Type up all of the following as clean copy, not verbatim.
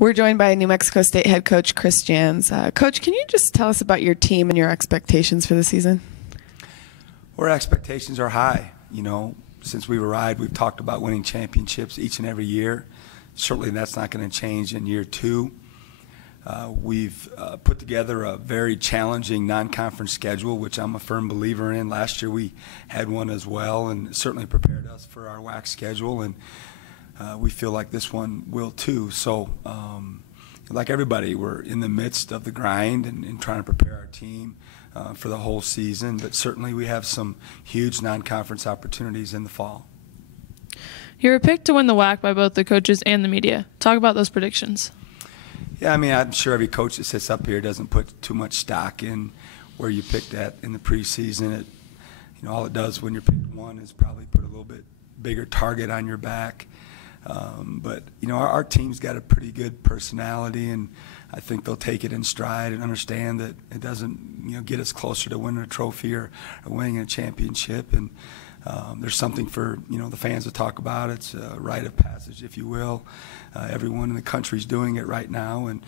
We're joined by New Mexico State head coach Chris Jans. Coach, can you just tell us about your team and your expectations for the season? Our expectations are high. You know, since we've arrived, we've talked about winning championships each and every year. Certainly that's not going to change in year two. We've put together a very challenging non-conference schedule, which I'm a firm believer in. Last year we had one as well, and it certainly prepared us for our WAC schedule, and we feel like this one will too. So like everybody, we're in the midst of the grind and trying to prepare our team for the whole season, but certainly we have some huge non-conference opportunities in the fall. You were picked to win the WAC by both the coaches and the media. Talk about those predictions. Yeah, I mean, I'm sure every coach that sits up here doesn't put too much stock in where you picked at in the preseason. All it does when you're picked one is probably put a little bit bigger target on your back. But our team's got a pretty good personality, and I think they'll take it in stride and understand that it doesn't get us closer to winning a trophy or winning a championship. And there's something for the fans to talk about. It's a rite of passage, if you will. Everyone in the country's doing it right now, and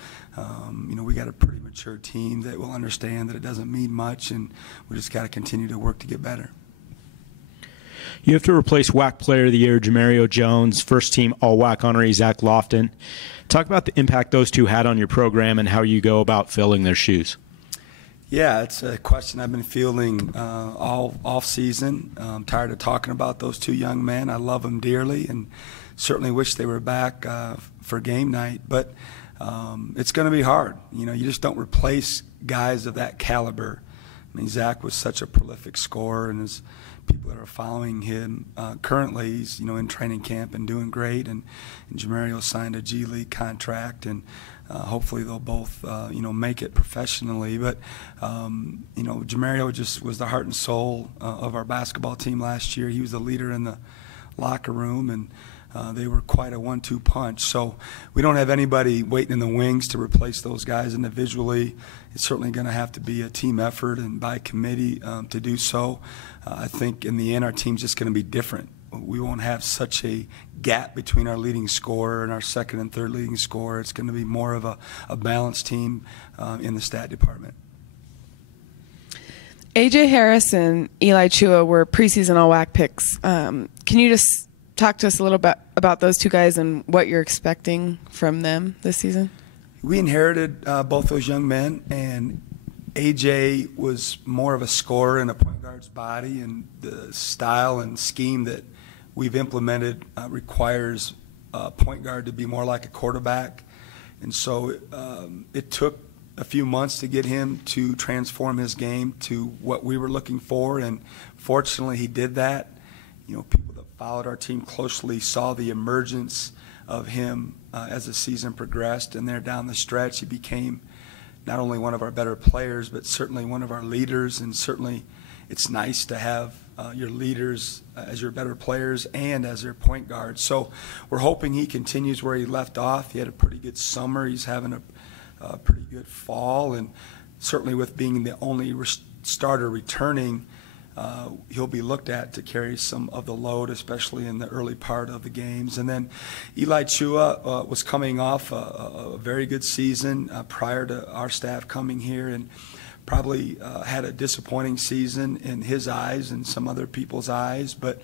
we got a pretty mature team that will understand that it doesn't mean much, and we just got to continue to work to get better. You have to replace WAC Player of the Year Jamario Jones, first team All-WAC honoree Zach Lofton. Talk about the impact those two had on your program and how you go about filling their shoes. Yeah, it's a question I've been fielding all off-season. I'm tired of talking about those two young men. I love them dearly and certainly wish they were back for game night. But it's going to be hard. You just don't replace guys of that caliber. I mean, Zach was such a prolific scorer, and as people that are following him currently, he's in training camp and doing great. And Jamario signed a G League contract, and hopefully they'll both make it professionally. But Jamario just was the heart and soul of our basketball team last year. He was the leader in the locker room, and they were quite a 1-2 punch. So we don't have anybody waiting in the wings to replace those guys individually. It's certainly going to have to be a team effort and by committee to do so. I think in the end our team's just going to be different. We won't have such a gap between our leading scorer and our second and third leading scorer. It's going to be more of a balanced team in the stat department. AJ Harris and Eli Shula were preseason All-WAC picks. Can you just talk to us a little bit about those two guys and what you're expecting from them this season? We inherited both those young men, and AJ was more of a scorer in a point guard's body, and the style and scheme that we've implemented requires a point guard to be more like a quarterback. And so it took a few months to get him to transform his game to what we were looking for, and fortunately he did that. People that followed our team closely saw the emergence of him as the season progressed, and there down the stretch he became not only one of our better players, but certainly one of our leaders. And certainly it's nice to have your leaders as your better players and as their point guards. So we're hoping he continues where he left off. He had a pretty good summer. He's having a pretty good fall, and certainly with being the only starter returning, he'll be looked at to carry some of the load, especially in the early part of the games. And then Eli Shula was coming off a very good season prior to our staff coming here, and probably had a disappointing season in his eyes and some other people's eyes. But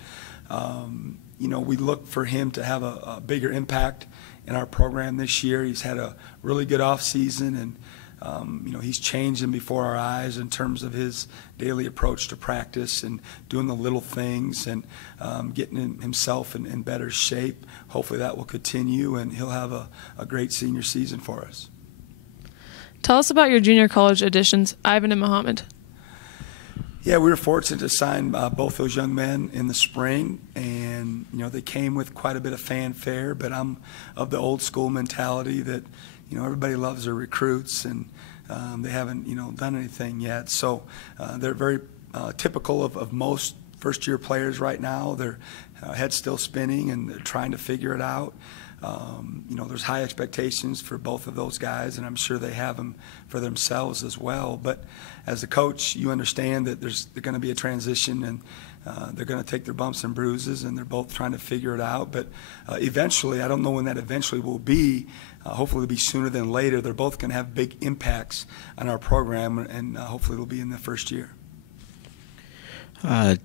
we look for him to have a bigger impact in our program this year. He's had a really good off season, and he's changing before our eyes in terms of his daily approach to practice and doing the little things and getting himself in better shape. Hopefully that will continue, and he'll have a great senior season for us. Tell us about your junior college additions, Ivan and Muhammad. Yeah, we were fortunate to sign both those young men in the spring, and they came with quite a bit of fanfare, but I'm of the old school mentality that everybody loves their recruits, and they haven't done anything yet. So they're very typical of most first-year players right now. Their head's still spinning, and they're trying to figure it out. There's high expectations for both of those guys, and I'm sure they have them for themselves as well. But as a coach, you understand that there's going to be a transition, and they're going to take their bumps and bruises, and they're both trying to figure it out. But eventually, I don't know when that eventually will be. Hopefully it'll be sooner than later. They're both going to have big impacts on our program, and hopefully it'll be in the first year.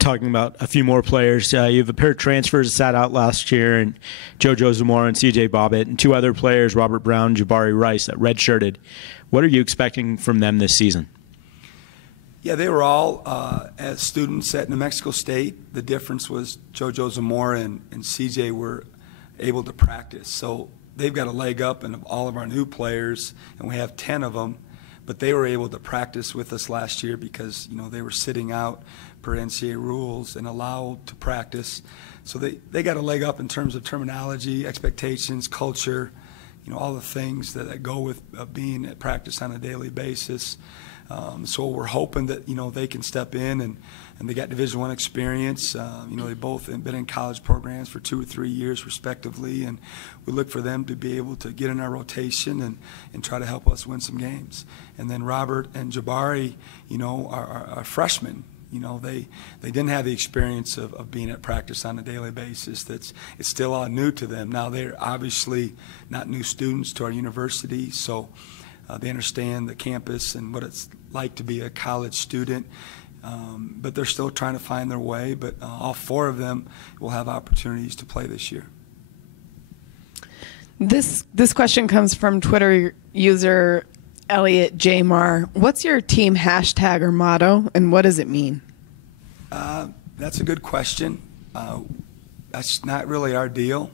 Talking about a few more players, you have a pair of transfers that sat out last year, and JoJo Zamora and CJ Bobbitt, and two other players, Robert Brown, Jabari Rice, that redshirted. What are you expecting from them this season? Yeah, they were all as students at New Mexico State. The difference was JoJo Zamora and CJ were able to practice. So they've got a leg up in all of our new players, and we have 10 of them. But they were able to practice with us last year because, they were sitting out per NCAA rules and allowed to practice. So they got a leg up in terms of terminology, expectations, culture, all the things that go with being at practice on a daily basis. So we're hoping that, they can step in and they got Division I experience. They both have been in college programs for 2 or 3 years respectively, and we look for them to be able to get in our rotation and try to help us win some games. And then Robert and Jabari, are freshmen. They didn't have the experience of being at practice on a daily basis. It's still all new to them. Now, they're obviously not new students to our university, so they understand the campus and what it's like to be a college student. But they're still trying to find their way. But all 4 of them will have opportunities to play this year. This question comes from Twitter user Elliot J. Marr. What's your team hashtag or motto, and what does it mean? That's a good question. That's not really our deal.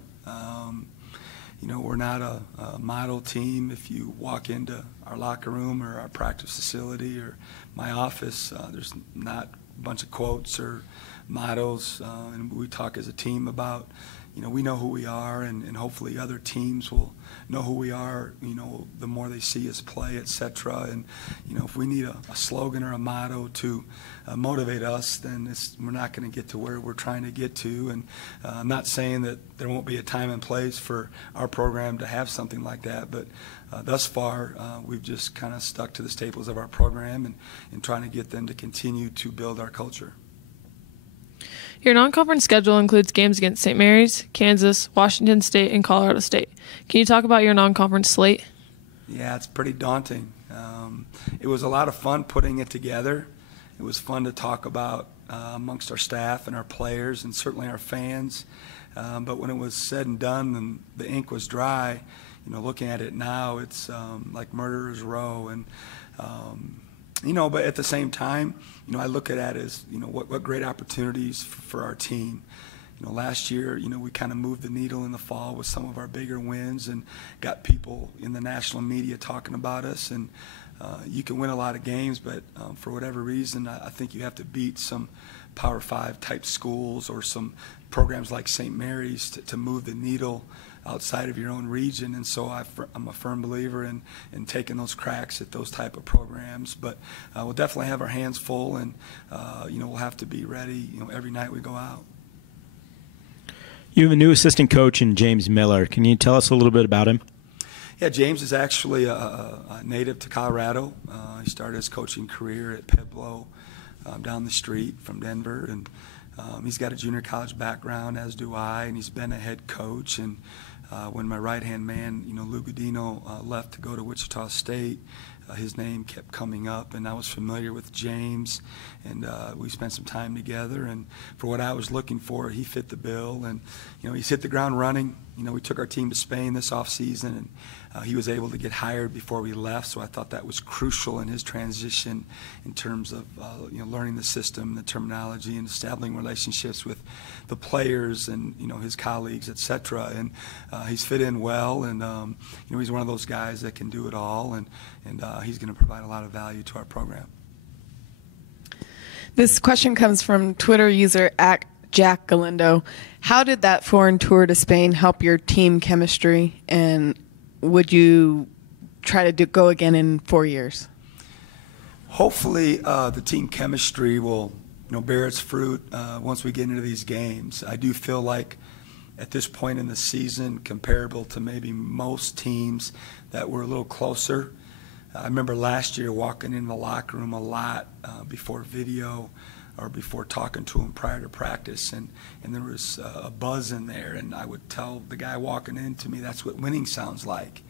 We're not a model team. If you walk into our locker room or our practice facility or my office, there's not a bunch of quotes or mottos, and we talk as a team about, we know who we are, and hopefully other teams will know who we are, the more they see us play, et cetera. And, if we need a slogan or a motto to motivate us, then we're not going to get to where we're trying to get to. And I'm not saying that there won't be a time and place for our program to have something like that, but thus far, we've just kind of stuck to the staples of our program and trying to get them to continue to build our culture. Your non-conference schedule includes games against St. Mary's, Kansas, Washington State, and Colorado State. Can you talk about your non-conference slate? Yeah, it's pretty daunting. It was a lot of fun putting it together. It was fun to talk about amongst our staff and our players and certainly our fans. But when it was said and done and the ink was dry, looking at it now, it's like Murderer's Row. And but at the same time, I look at that as, what great opportunities for our team. Last year, we kind of moved the needle in the fall with some of our bigger wins and got people in the national media talking about us. And you can win a lot of games, but for whatever reason, I think you have to beat some Power 5 type schools or some programs like St. Mary's to move the needle outside of your own region. And so I'm a firm believer in taking those cracks at those type of programs. But we'll definitely have our hands full, and we'll have to be ready every night we go out. You have a new assistant coach in James Miller. Can you tell us a little bit about him? Yeah, James is actually a native to Colorado. He started his coaching career at Pueblo down the street from Denver, and he's got a junior college background, as do I, and he's been a head coach. And when my right-hand man, Lou Godino, left to go to Wichita State, his name kept coming up, and I was familiar with James, and we spent some time together. And for what I was looking for, he fit the bill, and he's hit the ground running. We took our team to Spain this off-season, and he was able to get hired before we left, so I thought that was crucial in his transition in terms of learning the system, the terminology, and establishing relationships with the players and his colleagues, et cetera. And he's fit in well, and he's one of those guys that can do it all, and he's going to provide a lot of value to our program. This question comes from Twitter user Jack Galindo. How did that foreign tour to Spain help your team chemistry, and would you try to go again in 4 years? Hopefully the team chemistry will bear its fruit once we get into these games. I do feel like at this point in the season comparable to maybe most teams that were a little closer. I remember last year walking in the locker room a lot before video or before talking to him prior to practice, and there was a buzz in there, and I would tell the guy walking into me, that's what winning sounds like.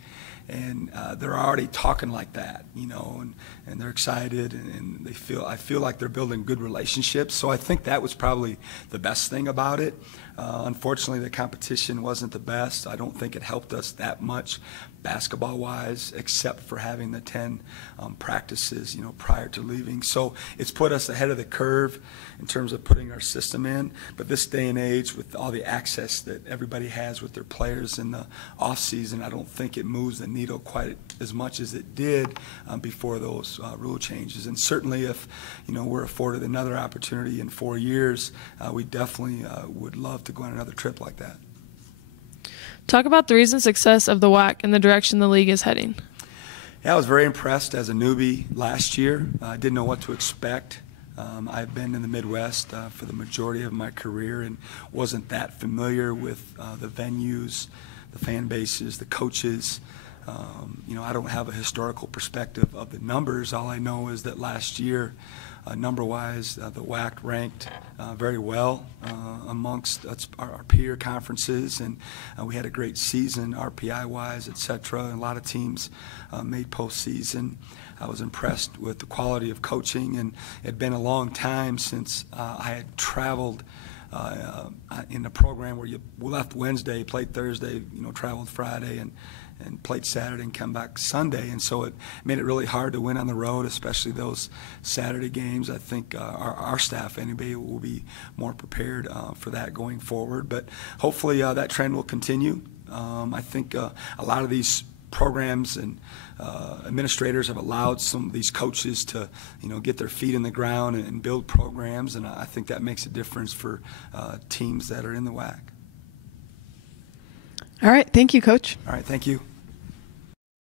And they're already talking like that, you know, and they're excited, and I feel like they're building good relationships. So I think that was probably the best thing about it. Unfortunately, the competition wasn't the best. I don't think it helped us that much basketball-wise, except for having the 10 practices, you know, prior to leaving. So it's put us ahead of the curve in terms of putting our system in. But this day and age, with all the access that everybody has with their players in the off-season, I don't think it moves the needle quite as much as it did before those rule changes. And certainly, if you know we're afforded another opportunity in 4 years, we definitely would love to go on another trip like that. Talk about the recent success of the WAC and the direction the league is heading. Yeah, I was very impressed as a newbie last year. I didn't know what to expect. I've been in the Midwest for the majority of my career and wasn't that familiar with the venues, the fan bases, the coaches. You know, I don't have a historical perspective of the numbers. All I know is that last year, number-wise, the WAC ranked very well amongst our peer conferences, and we had a great season, RPI-wise, et cetera. And a lot of teams made postseason. I was impressed with the quality of coaching, and it had been a long time since I had traveled in a program where you left Wednesday, played Thursday, you know, traveled Friday, and played Saturday and come back Sunday. And so it made it really hard to win on the road, especially those Saturday games. I think our staff, anybody, will be more prepared for that going forward. But hopefully that trend will continue. I think a lot of these programs and administrators have allowed some of these coaches to, you know, get their feet in the ground and build programs, and I think that makes a difference for teams that are in the WAC. All right. Thank you, Coach. All right. Thank you.